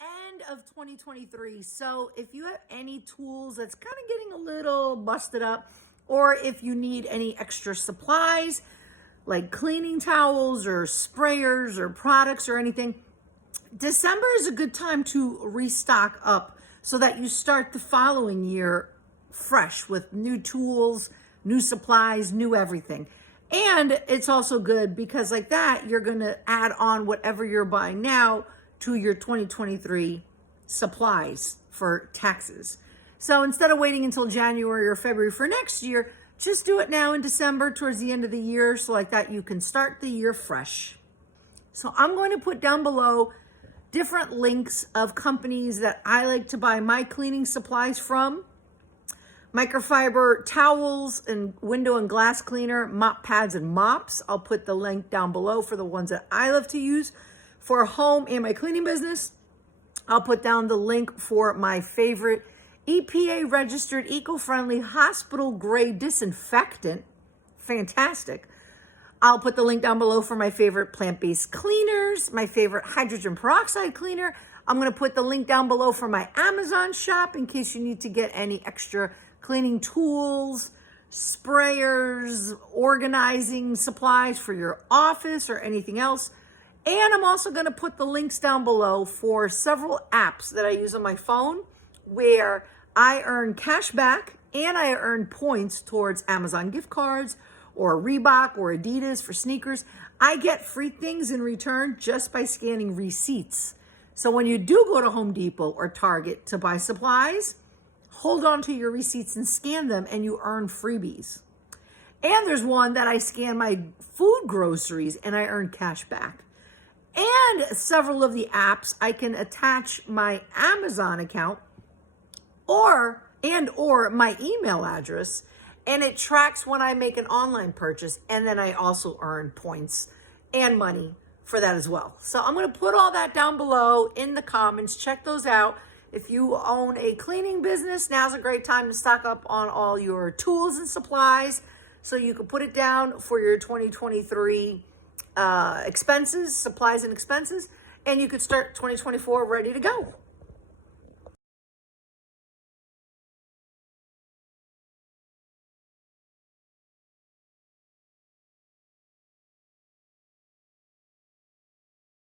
end of 2023. So if you have any tools that's kind of getting a little busted up, or if you need any extra supplies like cleaning towels or sprayers or products or anything, December is a good time to restock up so that you start the following year fresh with new tools, new supplies, new everything. And it's also good because like that, you're going to add on whatever you're buying now to your 2023 supplies for taxes. So instead of waiting until January or February for next year, just do it now in December towards the end of the year. So like that, you can start the year fresh. So I'm going to put down below different links of companies that I like to buy my cleaning supplies from. Microfiber towels and window and glass cleaner, mop pads and mops. I'll put the link down below for the ones that I love to use for home and my cleaning business. I'll put down the link for my favorite EPA registered eco-friendly hospital grade disinfectant. Fantastic. I'll put the link down below for my favorite plant-based cleaners, my favorite hydrogen peroxide cleaner. I'm going to put the link down below for my Amazon shop in case you need to get any extra cleaning tools, sprayers, organizing supplies for your office or anything else. And I'm also going to put the links down below for several apps that I use on my phone where I earn cash back and I earn points towards Amazon gift cards or Reebok or Adidas for sneakers. I get free things in return just by scanning receipts. So when you do go to Home Depot or Target to buy supplies, hold on to your receipts and scan them and you earn freebies. And there's one that I scan my food groceries and I earn cash back. And several of the apps, I can attach my Amazon account or my email address, and it tracks when I make an online purchase, and then I also earn points and money for that as well. So I'm going to put all that down below in the comments. Check those out. If you own a cleaning business, now's a great time to stock up on all your tools and supplies so you can put it down for your 2023 expenses, supplies and expenses, and you could start 2024 ready to go.